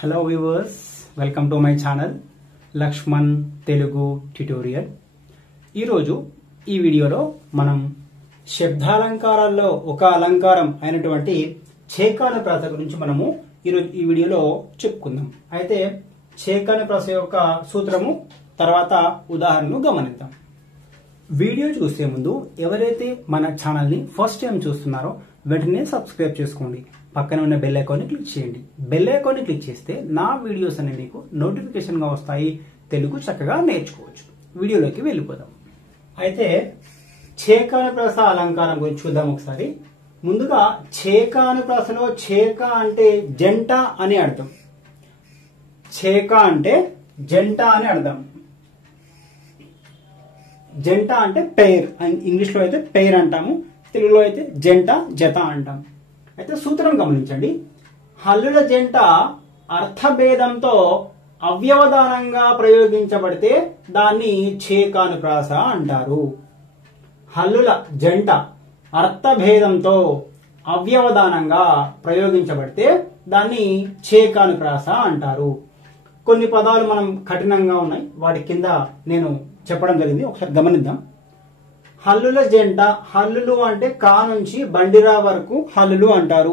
Hello viewers, welcome to my channel Laxman Telugu tutorial. ఈరోజు ఈ వీడియోలో మనం శబ్దాలంకారాల్లో ఒక అలంకారం అయినటువంటి చేకానుప్రాస గురించి మనము ఈరోజు ఈ వీడియోలో చెప్పుకుందాం. అయితే చేకానుప్రాస యొక్క సూత్రము తర్వాత ఉదాహరణను గమనిద్దాం. వీడియో చూసే ముందు ఎవరైతే మన ఛానల్ని ఫస్ట్ టైం చూస్తున్నారో వెంటనే సబ్స్క్రైబ్ చేసుకోండి. పక్కన ఉన్న బెల్ ఐకాన్ని క్లిక్ చేయండి. బెల్ ఐకాన్ని క్లిక్ చేస్తే నా వీడియోస్ అన్ని మీకు నోటిఫికేషన్గా వస్తాయి. తెలుగు చక్కగా నేర్చుకోవచ్చు. వీడియోలోకి వెళ్ళిపోదాం. అయితే చేకానుప్రాస అలంకారం గురించి చూద్దాం ఒకసారి. ముందుగా చేకానుప్రాసలో చేక అంటే జంట అని అర్థం. చేక అంటే జంట అని అర్థం. జంట అంటే పెయిర్, ఇంగ్లీష్లో అయితే పెయిర్ అంటాము, తెలుగులో అయితే జంట జత అంటాం. అయితే సూత్రం గమనించండి. హల్లుల జంట అర్థభేదంతో అవ్యవధానంగా ప్రయోగించబడితే దాన్ని చేకానుప్రాస అంటారు. హల్లుల జంట అర్థభేదంతో అవ్యవధానంగా ప్రయోగించబడితే దాన్ని చేకానుప్రాస అంటారు. కొన్ని పదాలు మనం కఠినంగా ఉన్నాయి, వాటి కింద నేను చెప్పడం జరిగింది, ఒకసారి గమనిద్దాం. హల్లుల జంట, హల్లులు అంటే కా నుంచి బండిరా వరకు హల్లులు అంటారు.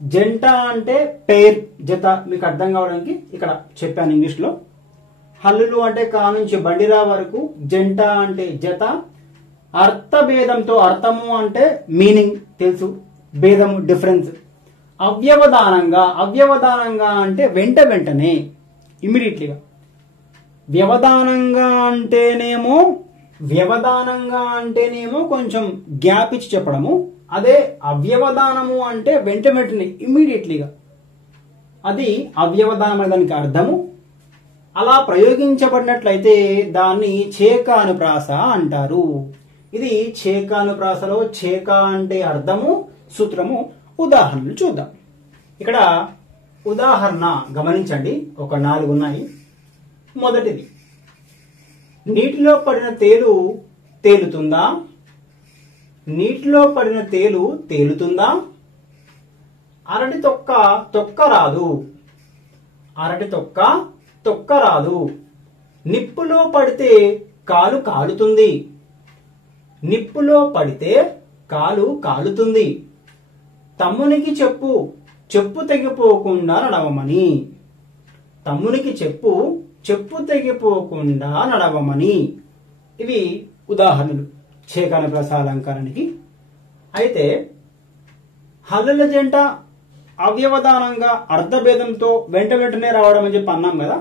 జంట అంటే పెయిర్, జత. మీకు అర్థం కావడానికి ఇక్కడ చెప్పాను ఇంగ్లీష్లో. హల్లులు అంటే కా నుంచి బండిరా వరకు, జంట అంటే జత. అర్థభేదంతో, అర్థము అంటే మీనింగ్ తెలుసు, భేదము డిఫరెన్స్. అవ్యవధానంగా, అవ్యవధానంగా అంటే వెంట వెంటనే, ఇమ్మీడియట్లీగా. వ్యవధానంగా అంటేనేమో కొంచెం గ్యాప్ ఇచ్చి చెప్పడము. అదే అవ్యవధానము అంటే వెంట వెంటనే, ఇమ్మీడియట్లీగా. అది అవ్యవధానం అనే దానికి అర్థము. అలా ప్రయోగించబడినట్లయితే దాన్ని చేకానుప్రాస అంటారు. ఇది చేకానుప్రాసలో చేక అంటే అర్థము, సూత్రము. ఉదాహరణలు చూద్దాం. ఇక్కడ ఉదాహరణ గమనించండి, ఒక 4 ఉన్నాయి. మొదటిది, నీటిలో పడిన తేలు తేలుతుందా? నీటిలో పడిన తేలు తేలుతుందా? అరటి తొక్క తొక్క రాదు. అరటి తొక్క తొక్క రాదు. నిప్పులో పడితే కాలు కాలుతుంది. నిప్పులో పడితే కాలు కాలుతుంది. తమ్మునికి చెప్పు, చెప్పు తెగిపోకుండా నడవమని. తమ్మునికి చెప్పు, చెప్పు తెగిపోకుండా నడవమని. ఇవి ఉదాహరణలు చేకానుప్రాస అలంకారానికి. అయితే హల్లుల జంట అవ్యవధానంగా అర్థభేదంతో వెంట వెంటనే రావడం అని చెప్పి అన్నాం కదా.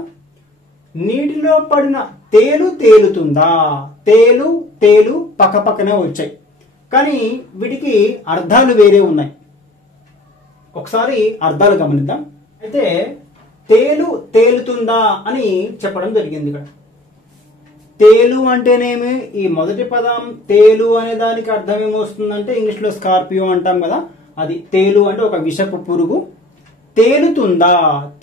నీటిలో పడిన తేలు తేలుతుందా? తేలు తేలు పక్కపక్కనే వచ్చాయి, కానీ వీటికి అర్థాలు వేరే ఉన్నాయి. ఒకసారి అర్థాలు గమనిద్దాం. అయితే తేలు తేలుతుందా అని చెప్పడం జరిగింది. ఇక్కడ తేలు అంటేనేమి, ఈ మొదటి పదం తేలు అనే దానికి అర్థం ఏమొస్తుందంటే ఇంగ్లీష్లో స్కార్పియో అంటాం కదా, అది తేలు అంటే ఒక విషపు పురుగు. తేలుతుందా,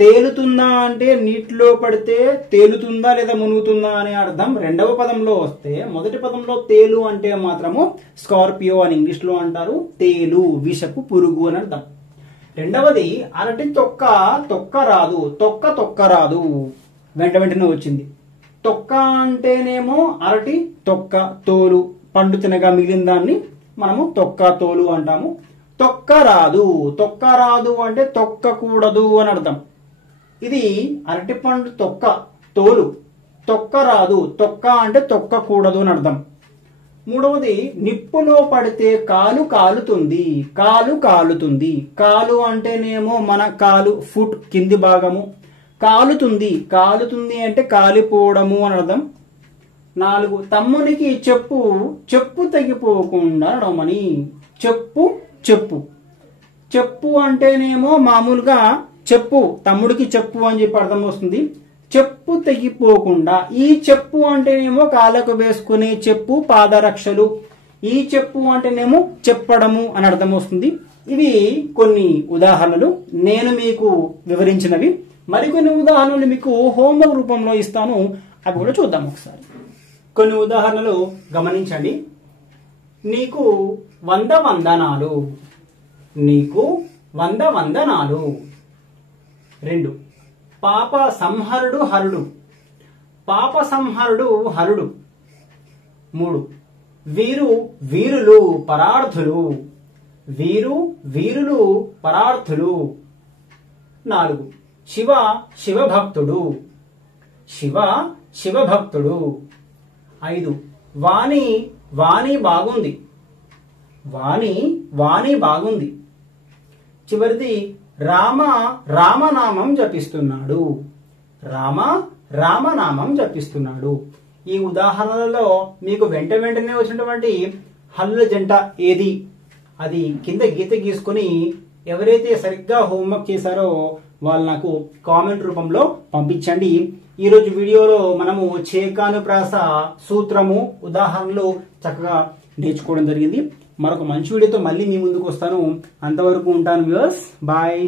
తేలుతుందా అంటే నీటిలో పడితే తేలుతుందా లేదా మునుగుతుందా అనే అర్థం రెండవ పదంలో వస్తే, మొదటి పదంలో తేలు అంటే మాత్రము స్కార్పియో అని ఇంగ్లీష్లో అంటారు. తేలు విషపు పురుగు అని అర్థం. రెండవది, అరటి తొక్క తొక్క రాదు. తొక్క తొక్క రాదు, వెంట వెంటనే వచ్చింది. తొక్క అంటేనేమో అరటి తొక్క, తోలు, పండు తినగా మిగిలిన దాన్ని మనము తొక్క తోలు అంటాము. తొక్క రాదు, తొక్క రాదు అంటే తొక్కకూడదు అని అర్థం. ఇది అరటి పండు తొక్క, తోలు. తొక్క రాదు, తొక్క అంటే తొక్కకూడదు అని అర్థం. మూడవది, నిప్పులో పడితే కాలు కాలుతుంది. కాలు కాలుతుంది. కాలు అంటేనేమో మన కాలు, ఫుట్ కింది భాగము. కాలుతుంది, కాలుతుంది అంటే కాలిపోవడము అని అర్థం. 4, తమ్మునికి చెప్పు, చెప్పు తెగిపోకుండా నడవమని. చెప్పు చెప్పు. చెప్పు అంటేనేమో మామూలుగా చెప్పు, తమ్ముడికి చెప్పు అని చెప్పి అర్థం వస్తుంది. చెప్పు తెగిపోకుండా. ఈ చెప్పు అంటేనేమో కాళ్ళకు వేసుకునే చెప్పు, పాదరక్షలు. ఈ చెప్పు అంటేనేమో చెప్పడము అని అర్థం వస్తుంది. ఇవి కొన్ని ఉదాహరణలు, నేను మీకు వివరించినవి. మరికొన్ని ఉదాహరణలు మీకు హోంవర్క్ రూపంలో ఇస్తాను, అవి కూడా చూద్దాం ఒకసారి. కొన్ని ఉదాహరణలు గమనించండి. నీకు 100 వందనాలు. నీకు 100 వందనాలు. 2, పాప సంహరుడు హరుడు. పాప సంహరుడు హరుడు. 3 వీరు వీరులు పరార్థులు. వీరు వీరులు పరార్థులు. 4 శివ శివభక్తుడు. శివ శివభక్తుడు. 5 వాణి వాణి బాగుంది. వాణి వాణి బాగుంది. చివరిది రామ రామనామం జపిస్తున్నాడు. రామ రామనామం జపిస్తున్నాడు. ఈ ఉదాహరణలలో మీకు వెంటనే వచ్చినటువంటి హల్లుల జంట ఏది అది కింద గీత గీసుకొని ఎవరైతే సరిగ్గా హోంవర్క్ చేశారో వాళ్ళు నాకు కామెంట్ రూపంలో పంపించండి. ఈరోజు వీడియోలో మనము చేకానుప్రాస సూత్రము ఉదాహరణలు చక్కగా నేర్చుకోవడం జరిగింది. మరొక మంచి వీడియోతో మళ్ళీ మీ ముందుకు వస్తాను. అంతవరకు ఉంటాను వ్యూవర్స్. బాయ్.